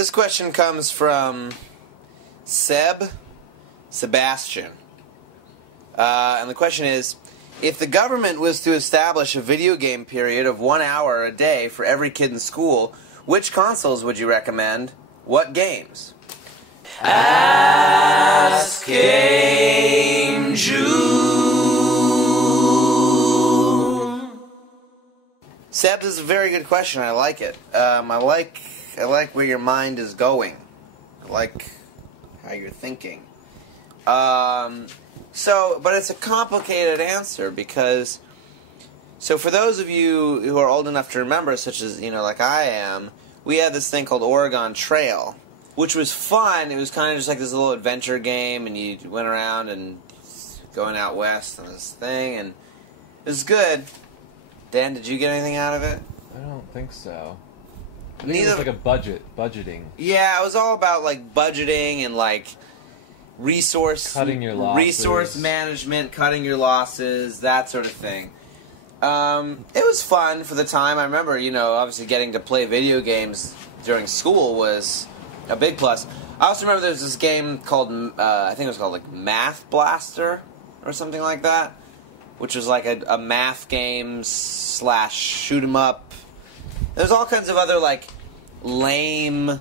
This question comes from Sebastian. And the question is, if the government was to establish a video game period of 1 hour a day for every kid in school, which consoles would you recommend? What games? Ask GameJew. Seb, this is a very good question. I like it. I like where your mind is going. I like how you're thinking. But it's a complicated answer because, so for those of you who are old enough to remember, such as, like I am, we had this thing called Oregon Trail, which was fun. It was kind of just like this little adventure game, and you went around and going out west on this thing, and it was good. Dan, did you get anything out of it? I don't think so. I think it was like a budgeting. Yeah, it was all about like budgeting and like resource management, cutting your losses, that sort of thing. It was fun for the time. I remember, obviously getting to play video games during school was a big plus. I also remember there was this game called, I think it was called like Math Blaster or something like that, which was like a math game / shoot 'em up. There's all kinds of other like lame,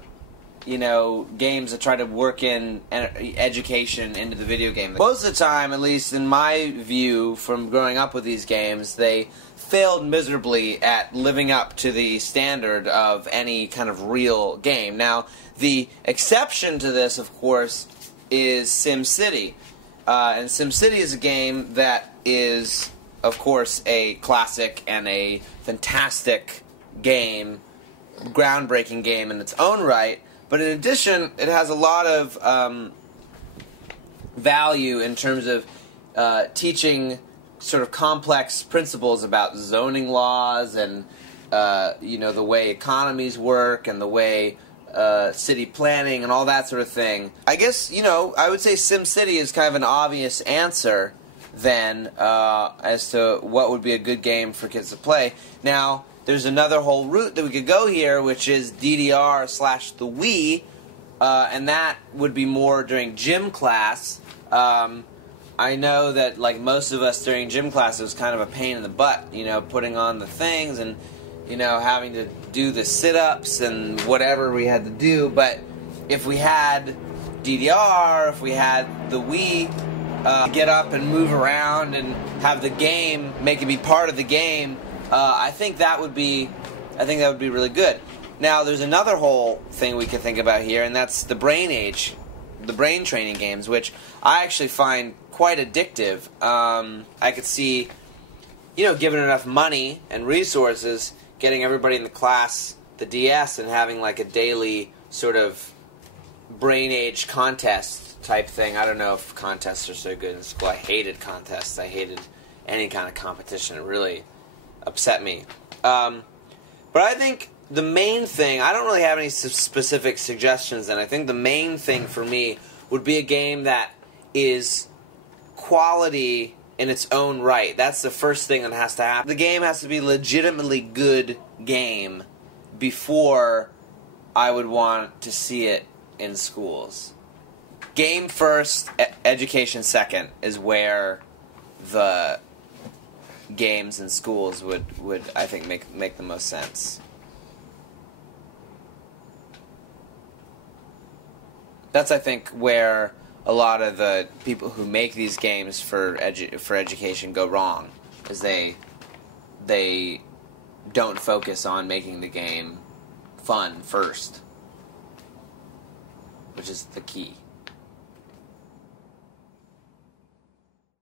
games that try to work in education into the video game. Most of the time, at least in my view from growing up with these games, they failed miserably at living up to the standard of any kind of real game. Now, the exception to this, of course, is SimCity. And SimCity is a game that is, of course, a classic and a fantastic game, groundbreaking game in its own right. But in addition, it has a lot of value in terms of teaching sort of complex principles about zoning laws and, the way economies work and the way city planning and all that sort of thing. I guess, I would say SimCity is kind of an obvious answer then as to what would be a good game for kids to play. Now, there's another whole route that we could go here, which is DDR / the Wii, and that would be more during gym class. I know that, like most of us during gym class, it was kind of a pain in the butt, putting on the things and, having to do the sit-ups and whatever we had to do. But if we had DDR, if we had the Wii, get up and move around and have the game, make it be part of the game, I think that would be really good. Now, there's another whole thing we can think about here, and that's the brain age, the brain training games, which I actually find quite addictive. I could see, given enough money and resources, getting everybody in the class the DS and having like a daily sort of brain age contest type thing. I don't know if contests are so good in school. I hated contests. I hated any kind of competition. It really upset me. But I think the main thing, I don't really have any specific suggestions, and I think the main thing for me would be a game that is quality in its own right. That's the first thing that has to happen. The game has to be a legitimately good game before I would want to see it in schools. Game first, education second is where the games in schools would I think make the most sense. That's, I think, where a lot of the people who make these games for education go wrong, is they don't focus on making the game fun first, which is the key.